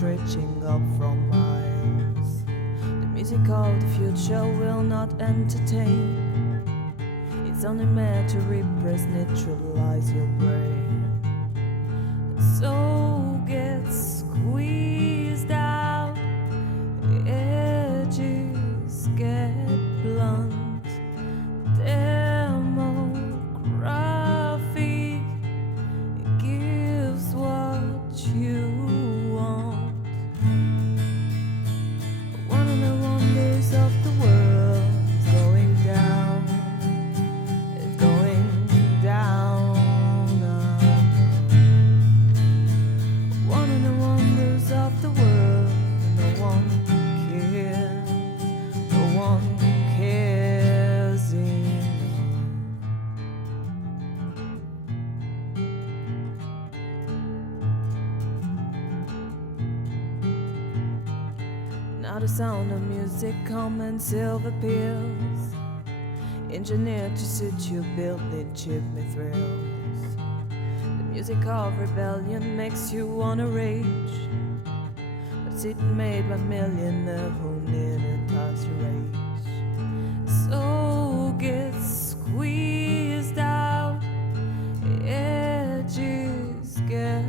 stretching up from miles. The music of the future will not entertain. It's only meant to repress, neutralize your brain. The soul gets squeezed out, the edges get blunt. Demography gives what you want. One of the wonders of the world is going down. It's going down. One of the wonders of the world. No one cares. No one cares enough. Now the sound of music come in silver pills, engineered to suit your build, it chip me thrills. The music of rebellion makes you wanna rage, but it's made by millionaire who ties your age. So gets squeezed out, the edges get